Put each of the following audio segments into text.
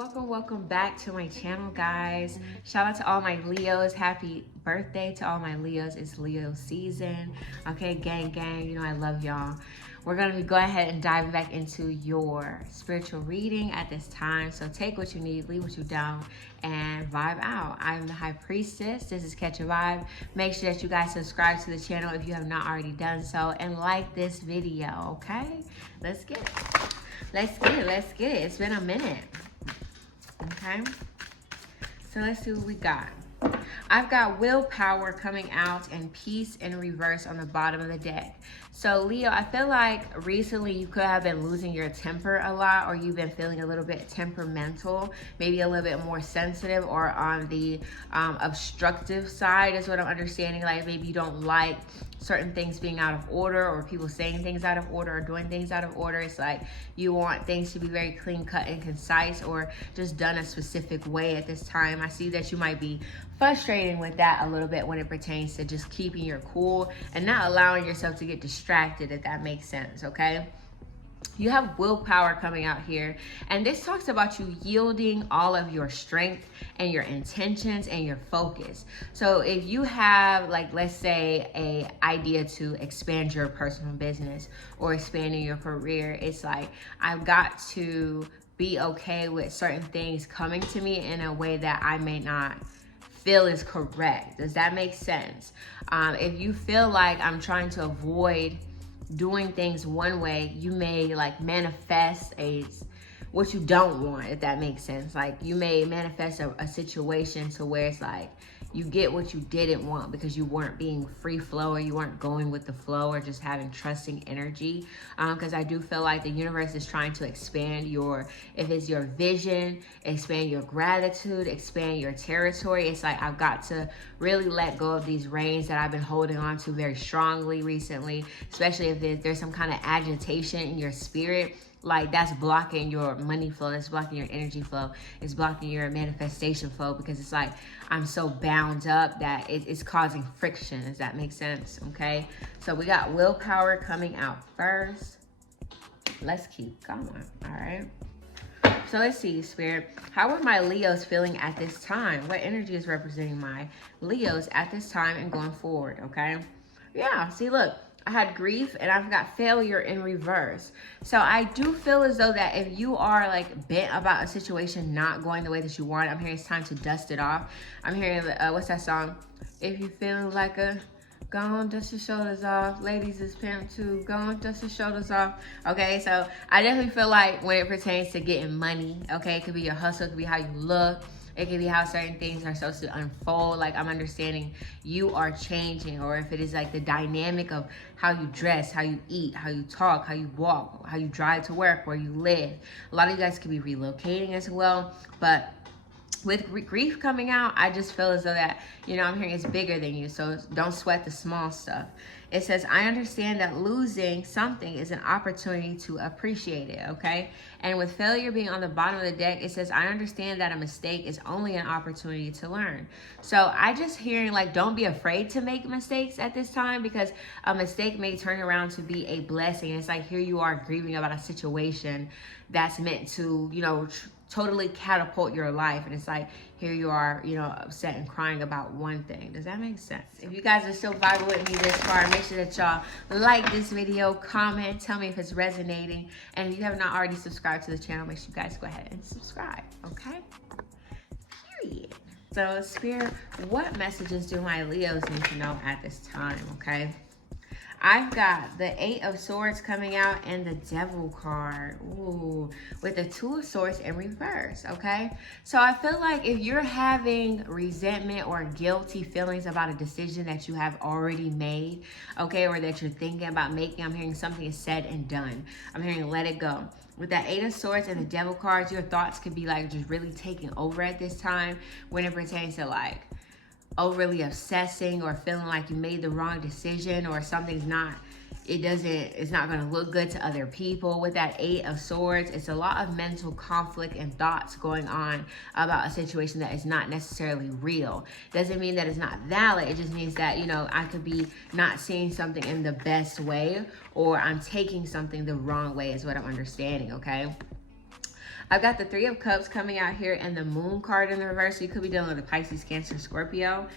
welcome back to my channel, guys. Shout out to all my Leos. Happy birthday to all my Leos. It's Leo season. Okay, gang, you know I love y'all. We're going to be going ahead and diving back into your spiritual reading at this time. So take what you need, leave what you don't, and vibe out. I'm the High Priestess. This is Catch a Vibe. Make sure that you guys subscribe to the channel if you have not already done so, and like this video, okay? Let's get it. Let's get it. It's been a minute. Okay, so let's see what we got. I've got willpower coming out and peace in reverse on the bottom of the deck. So Leo, I feel like recently you could have been losing your temper a lot, or you've been feeling a little bit temperamental, maybe a little bit more sensitive, or on the obstructive side is what I'm understanding. Like maybe you don't like certain things being out of order, or people saying things out of order, or doing things out of order. It's like you want things to be very clean cut and concise, or just done a specific way at this time. I see that you might be frustrating with that a little bit when it pertains to just keeping your cool and not allowing yourself to get distracted, if that makes sense, okay? You have willpower coming out here, and this talks about you yielding all of your strength and your intentions and your focus. So if you have, like, let's say a idea to expand your personal business or expanding your career, it's like I've got to be okay with certain things coming to me in a way that I may not feel is correct. Does that make sense? If you feel like I'm trying to avoid doing things one way, you may like manifest what you don't want, if that makes sense. Like you may manifest a situation to where it's like you get what you didn't want because you weren't being free flow, or you weren't going with the flow, or just having trusting energy. Because I do feel like the universe is trying to expand if it's your vision, expand your gratitude, expand your territory. It's like I've got to really let go of these reins that I've been holding on to very strongly recently, especially if there's some kind of agitation in your spirit. Like that's blocking your money flow, that's blocking your energy flow, it's blocking your manifestation flow, because it's like I'm so bound up that it's causing friction. Does that make sense? Okay, so we got willpower coming out first. Let's keep going. All right, so let's see, Spirit, how are my Leos feeling at this time? What energy is representing my Leos at this time and going forward? Okay, yeah, see, look, I had grief and I've got failure in reverse. So I do feel as though that if you are like bent about a situation not going the way that you want, I'm hearing it's time to dust it off. I'm hearing, what's that song? If you feeling like go on, dust your shoulders off. Ladies is pimp too. Go on, dust your shoulders off. Okay, so I definitely feel like when it pertains to getting money, okay, it could be your hustle, it could be how you look, it could be how certain things are supposed to unfold. Like I'm understanding you are changing, or if it is like the dynamic of how you dress, how you eat, how you talk, how you walk, how you drive to work, where you live. A lot of you guys could be relocating as well, but with grief coming out, I just feel as though that, you know, I'm hearing it's bigger than you. So don't sweat the small stuff. It says, I understand that losing something is an opportunity to appreciate it, okay? And with failure being on the bottom of the deck, it says, I understand that a mistake is only an opportunity to learn. So I just hearing like, don't be afraid to make mistakes at this time, because a mistake may turn around to be a blessing. It's like here you are grieving about a situation that's meant to, you know, totally catapult your life, and it's like here you are, you know, upset and crying about one thing. Does that make sense? If you guys are still vibing with me this far, make sure that y'all like this video, comment, tell me if it's resonating, and if you have not already subscribed to the channel, make sure you guys go ahead and subscribe, okay? Period. So Spirit, what messages do my Leos need to know at this time? Okay, I've got the 8 of Swords coming out and the Devil card. Ooh, with the 2 of Swords in reverse, okay? So I feel like if you're having resentment or guilty feelings about a decision that you have already made, okay, or that you're thinking about making, I'm hearing something is said and done. I'm hearing let it go. With that 8 of Swords and the Devil cards, your thoughts could be like just really taking over at this time when it pertains to like overly obsessing or feeling like you made the wrong decision, or something's not, it's not going to look good to other people. With that 8 of Swords, it's a lot of mental conflict and thoughts going on about a situation that is not necessarily real. Doesn't mean that it's not valid. It just means that, you know, I could be not seeing something in the best way, or I'm taking something the wrong way is what I'm understanding, okay? I've got the Three of Cups coming out here and the Moon card in the reverse. So you could be dealing with a Pisces, Cancer, Scorpio,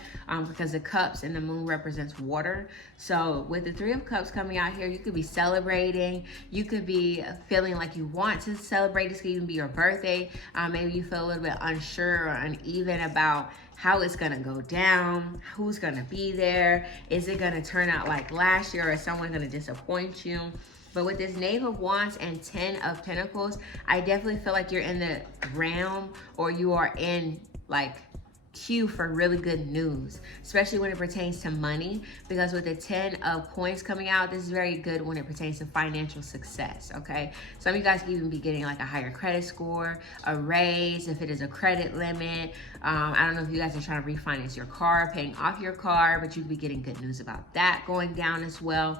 because the Cups and the Moon represents water. So with the Three of Cups coming out here, you could be celebrating. You could be feeling like you want to celebrate. This could even be your birthday. Maybe you feel a little bit unsure or uneven about how it's gonna go down, who's gonna be there. Is it gonna turn out like last year, or is someone gonna disappoint you? But with this Knave of Wands and 10 of Pentacles, I definitely feel like you're in the realm, or you are in like queue for really good news, especially when it pertains to money, because with the 10 of Coins coming out, this is very good when it pertains to financial success, okay? Some of you guys could even be getting like a higher credit score, a raise, if it is a credit limit. I don't know if you guys are trying to refinance your car, paying off your car, but you could be getting good news about that going down as well.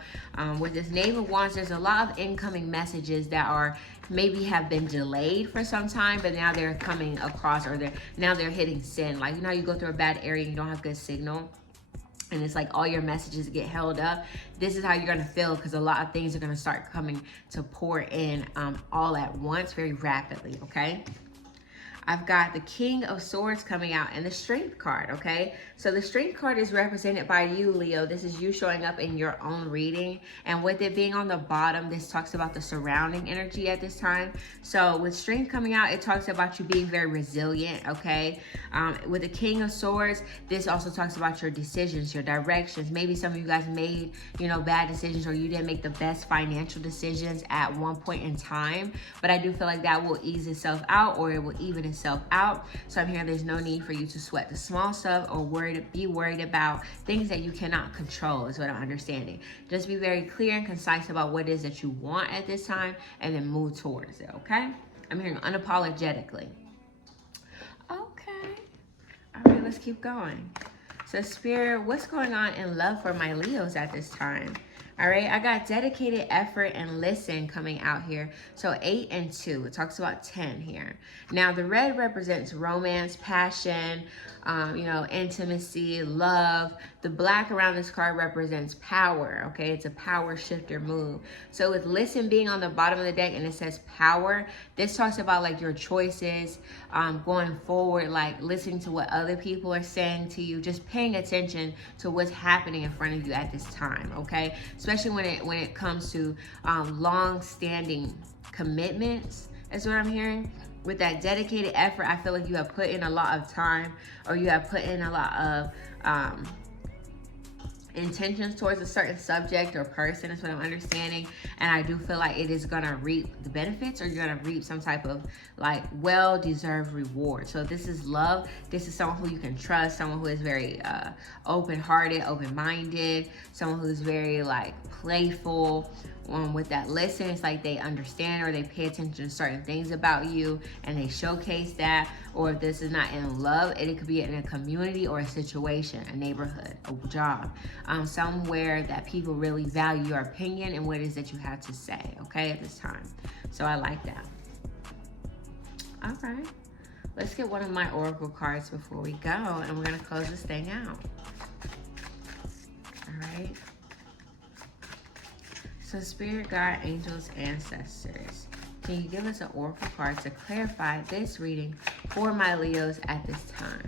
With this Knave of Wands, there's a lot of incoming messages that are maybe have been delayed for some time, but now they're coming across, or they're hitting send. Like, you know, you go through a bad area and you don't have good signal, and it's like all your messages get held up. This is how you're gonna feel, because a lot of things are gonna start coming to pour in all at once, very rapidly, okay? I've got the King of Swords coming out and the Strength card, okay? So the Strength card is represented by you, Leo. This is you showing up in your own reading. And with it being on the bottom, this talks about the surrounding energy at this time. So with Strength coming out, it talks about you being very resilient, okay? With the King of Swords, this also talks about your decisions, your directions. Maybe some of you guys made, you know, bad decisions, or you didn't make the best financial decisions at one point in time. But I do feel like that will ease itself out, or it will even itself out. So I'm hearing there's no need for you to sweat the small stuff, or be worried about things that you cannot control, is what I'm understanding. Just be very clear and concise about what it is that you want at this time, and then move towards it, okay? I'm hearing unapologetically. Okay. All right, let's keep going. So Spirit, what's going on in love for my Leos at this time? All right, I got dedicated effort and listen coming out here. So 8 and 2, it talks about 10 here. Now the red represents romance, passion, you know, intimacy, love. The black around this card represents power, okay? It's a power shifter move. So with listen being on the bottom of the deck and it says power, this talks about like your choices going forward, like listening to what other people are saying to you, just paying attention to what's happening in front of you at this time, okay? Especially when it comes to long-standing commitments, is what I'm hearing. With that dedicated effort, I feel like you have put in a lot of time, or you have put in a lot of intentions towards a certain subject or person, is what I'm understanding. And I do feel like it is gonna reap the benefits, or you're gonna reap some type of like well-deserved reward. So this is love. This is someone who you can trust, someone who is very open-hearted, open-minded, someone who's very like playful. With that listen, it's like they understand, or they pay attention to certain things about you and they showcase that. Or if this is not in love, it could be in a community or a situation, a neighborhood, a job, somewhere that people really value your opinion and what it is that you have to say, okay, at this time. So I like that. All right, let's get one of my oracle cards before we go, and we're gonna close this thing out. All right. So Spirit, God, angels, ancestors, can you give us an oracle card to clarify this reading for my Leos at this time?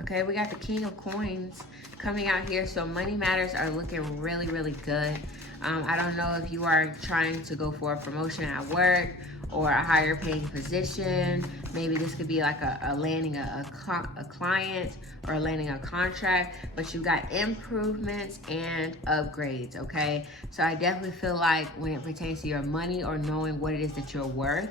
Okay, we got the King of Coins coming out here. So money matters are looking really, really good. I don't know if you are trying to go for a promotion at work or a higher paying position. Maybe this could be like a landing a client, or landing a contract, but you got improvements and upgrades, okay? So I definitely feel like when it pertains to your money, or knowing what it is that you're worth,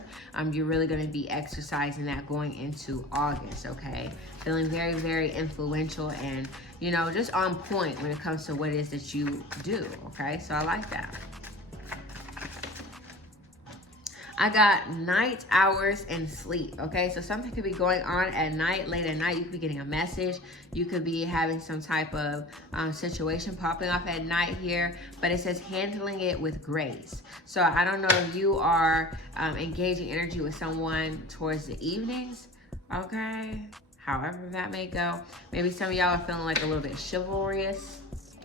you're really gonna be exercising that going into August, okay? Feeling very, very influential and, you know, just on point when it comes to what it is that you do, okay? So I like that. I got night, hours, and sleep, okay? So something could be going on at night, late at night. You could be getting a message. You could be having some type of situation popping off at night here, but it says handling it with grace. So I don't know if you are engaging energy with someone towards the evenings, okay? However that may go. Maybe some of y'all are feeling like a little bit chivalrous,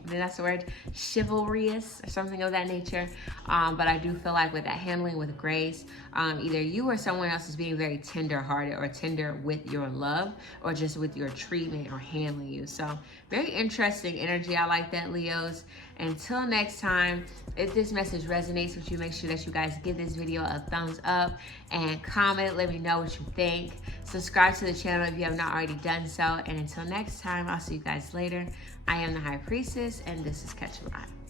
that's the word, chivalrous or something of that nature. But I do feel like with that handling with grace, either you or someone else is being very tender hearted or tender with your love or just with your treatment or handling you. So very interesting energy. I like that, Leos. Until next time, if this message resonates with you, make sure that you guys give this video a thumbs up and comment. Let me know what you think. Subscribe to the channel if you have not already done so. And until next time, I'll see you guys later. I am the High Priestess, and this is Catch a Vibe.